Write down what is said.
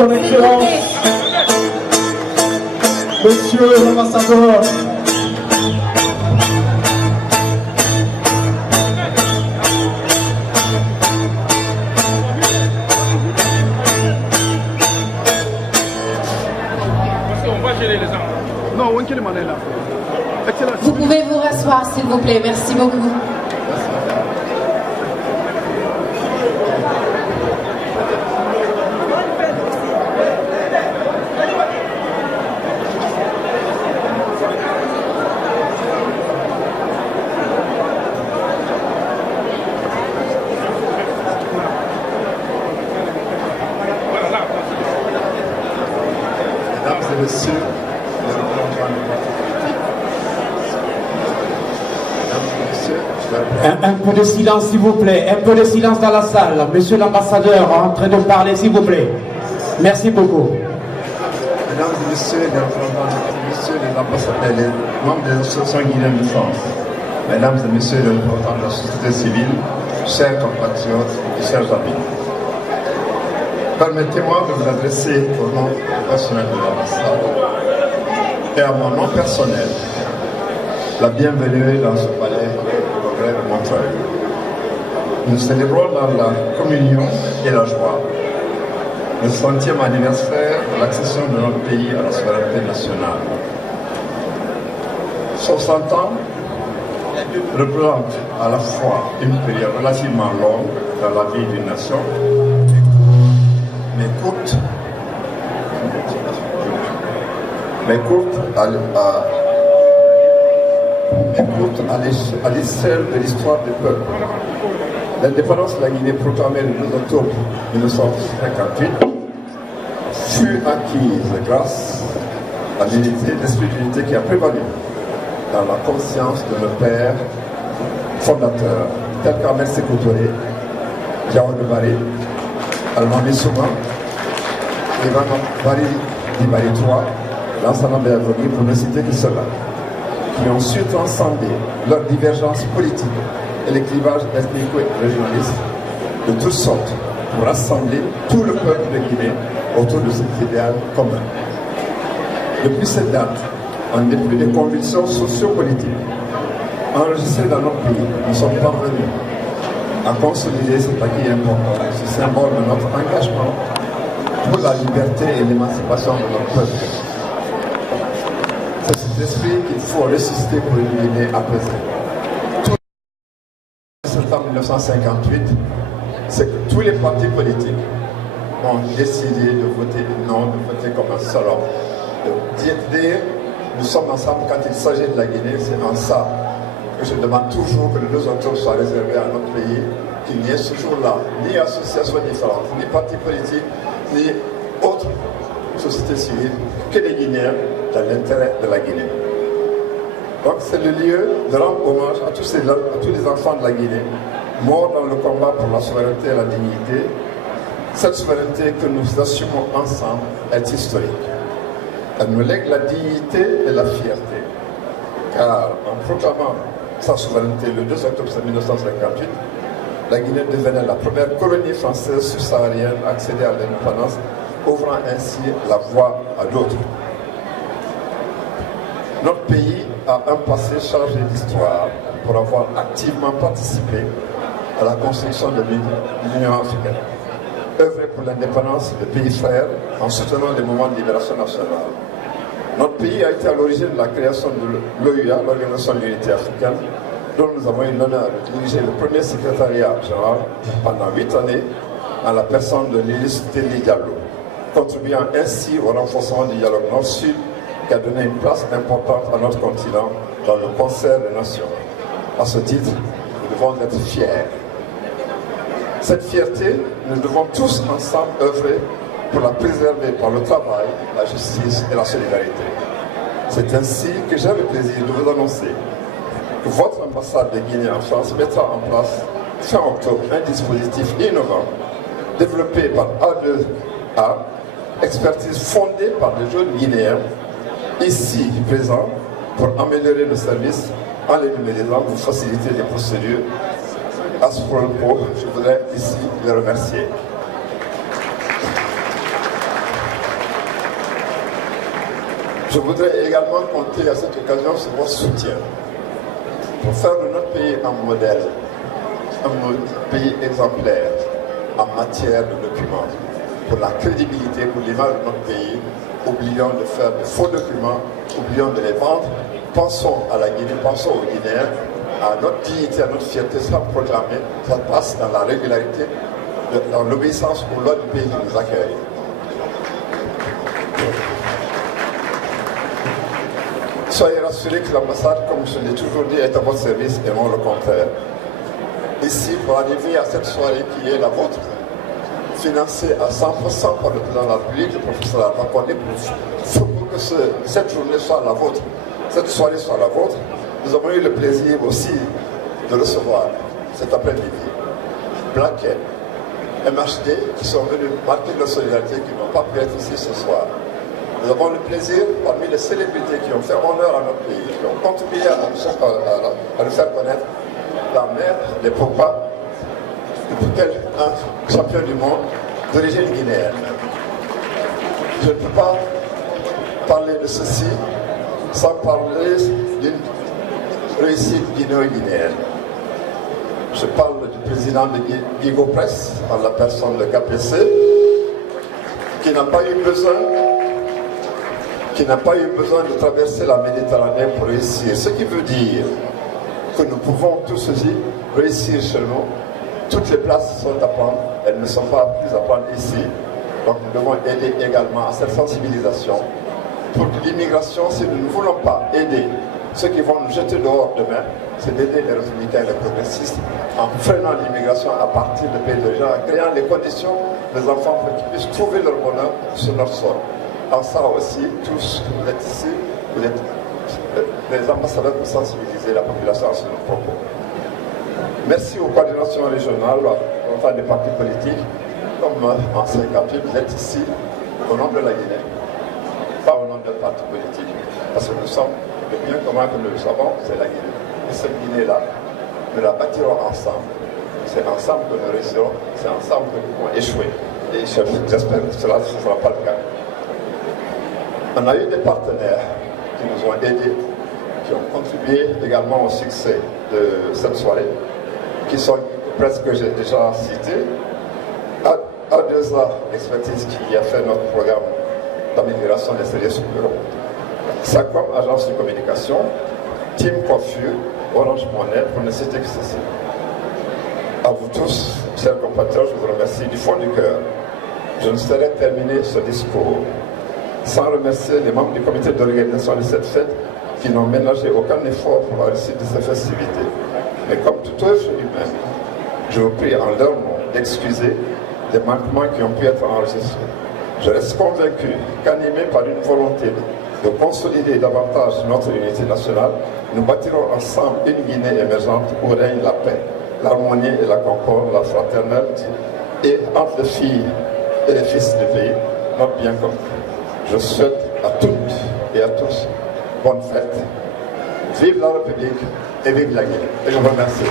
Son Excellence, Monsieur l'ambassadeur, vous pouvez vous rasseoir s'il vous plaît, merci beaucoup. Messieurs, un peu de silence s'il vous plaît, un peu de silence dans la salle. Monsieur l'ambassadeur en train de parler s'il vous plaît. Merci beaucoup. Mesdames et messieurs les représentants, messieurs les ambassadeurs, les membres des associations guinéennes de France, mesdames et messieurs les représentants de la société civile, chers compatriotes et chers amis. Permettez-moi de vous adresser au nom du personnel de l'ambassade et à mon nom personnel la bienvenue dans ce palais du Congrès de Montreuil. Nous célébrons dans la communion et la joie le 100e anniversaire de l'accession de notre pays à la souveraineté nationale. 60 ans représentent à la fois une période relativement longue dans la vie d'une nation, mais courte à l'échelle de l'histoire des peuples. L'indépendance de la Guinée proclamée le 12 octobre 1958 fut acquise grâce à l'unité, l'esprit d'unité qui a prévalu dans la conscience de nos pères fondateurs, tels qu'Ahmed Sékou Touré, Diawara Bari, Almami Souma, Ivan Bari Dibari III, Lansana Béavogui, pour ne citer que cela, qui ont su transcender leurs divergences politiques et les clivages ethnico-régionalistes de toutes sortes pour rassembler tout le peuple de Guinée autour de cet idéal commun. Depuis cette date, en dépit des convictions sociopolitiques enregistrées dans notre pays, nous sommes parvenus à consolider cet acquis important, ce symbole de notre engagement pour la liberté et l'émancipation de notre peuple. C'est cet esprit qu'il faut ressusciter pour une Guinée apaisée. Tout en septembre 1958, c'est que tous les partis politiques ont décidé de voter non, de voter comme un seul homme. De dire nous sommes ensemble quand il s'agit de la Guinée, c'est en ça que je demande toujours que le 2 octobre soit réservé à notre pays, qu'il n'y ait ce jour-là ni associations différentes, ni partis politiques, ni autres sociétés civiles que les Guinéens dans l'intérêt de la Guinée. Donc c'est le lieu de rendre hommage à tous les enfants de la Guinée, morts dans le combat pour la souveraineté et la dignité. Cette souveraineté que nous assumons ensemble est historique. Elle nous lègue la dignité et la fierté, car en proclamant sa souveraineté le 2 octobre 1958, la Guinée devenait la première colonie française subsaharienne à accéder à l'indépendance, ouvrant ainsi la voie à d'autres. Notre pays a un passé chargé d'histoire pour avoir activement participé à la construction de l'Union africaine, œuvré pour l'indépendance des pays frères en soutenant les mouvements de libération nationale. Notre pays a été à l'origine de la création de l'OUA, l'Organisation de l'Unité africaine, dont nous avons eu l'honneur de diriger le premier secrétariat général pendant 8 années en la personne de Lilis Telli Diallo, contribuant ainsi au renforcement du dialogue Nord-Sud qui a donné une place importante à notre continent dans le concert des nations. À ce titre, nous devons être fiers. Cette fierté, nous devons tous ensemble œuvrer pour la préserver par le travail, la justice et la solidarité. C'est ainsi que j'ai le plaisir de vous annoncer que votre ambassade de Guinée en France mettra en place fin octobre un dispositif innovant développé par A2A, expertise fondée par des jeunes guinéens ici présents pour améliorer le service en les numérisant pour faciliter les procédures. À ce propos, je voudrais ici les remercier. Je voudrais également compter à cette occasion sur votre soutien pour faire de notre pays un modèle, un pays exemplaire en matière de documents, pour la crédibilité, pour l'image de notre pays. Oublions de faire de faux documents, oublions de les vendre. Pensons à la Guinée, pensons aux Guinéens, à notre dignité, à notre fierté, ça proclamer, ça passe dans la régularité, dans l'obéissance aux lois du pays qui nous accueille. Soyez rassurés que l'ambassade, comme je l'ai toujours dit, est à votre service et non le contraire. Ici, pour arriver à cette soirée qui est la vôtre, financée à 100% par le président de la République, le professeur Alpha Condé, pour que cette journée soit la vôtre, cette soirée soit la vôtre, nous avons eu le plaisir aussi de recevoir cet après-midi Blanquet, MHD, qui sont venus marquer leur solidarité, qui n'ont pas pu être ici ce soir. Nous avons le plaisir, parmi les célébrités qui ont fait honneur à notre pays, qui ont contribué à nous faire connaître, la mère des Pogba, un champion du monde d'origine guinéenne. Je ne peux pas parler de ceci sans parler d'une réussite guinéo-guinéenne. Je parle du président de Gigo Press, en la personne de KPC, qui n'a pas eu besoin de traverser la Méditerranée pour réussir. Ce qui veut dire que nous pouvons tous ceci réussir chez nous. Toutes les places sont à prendre, elles ne sont pas prises à prendre ici. Donc nous devons aider également à cette sensibilisation pour que l'immigration, si nous ne voulons pas aider ceux qui vont nous jeter dehors demain, c'est d'aider les républicains et les progressistes en freinant l'immigration à partir de pays de gens, en créant les conditions des enfants pour qu'ils puissent trouver leur bonheur sur notre sol. En ça aussi, tous, vous êtes ici, vous êtes les ambassadeurs pour sensibiliser la population à ce propos. Merci aux coordinations régionales, enfin des partis politiques, comme en 58, vous êtes ici au nom de la Guinée, pas au nom d'un parti politique, parce que nous sommes, le bien commun que nous le savons, c'est la Guinée. Et cette Guinée-là, nous la bâtirons ensemble. C'est ensemble que nous réussirons, c'est ensemble que nous pouvons échouer. Et j'espère que cela ne sera pas le cas. On a eu des partenaires qui nous ont aidés, qui ont contribué également au succès de cette soirée, qui sont presque que j'ai déjà cités. A2A, l'expertise qui a fait notre programme d'amélioration des services supérieurs. SACOM, agence de communication, Team Coiffure, Orange Monnaie, pour ne citer que ceci. À vous tous, chers compatriotes, je vous remercie du fond du cœur. Je ne saurais terminer ce discours sans remercier les membres du comité d'organisation de cette fête qui n'ont ménagé aucun effort pour la réussite de ces festivités. Mais comme toute œuvre humaine, je vous prie en leur nom d'excuser les manquements qui ont pu être enregistrés. Je reste convaincu qu'animés par une volonté de consolider davantage notre unité nationale, nous bâtirons ensemble une Guinée émergente où règne la paix, l'harmonie et la concorde, la fraternité, et entre les filles et les fils du pays, notre bien commun. Je souhaite à toutes et à tous bonne fête. Vive la République et vive la Guinée. Et je vous remercie.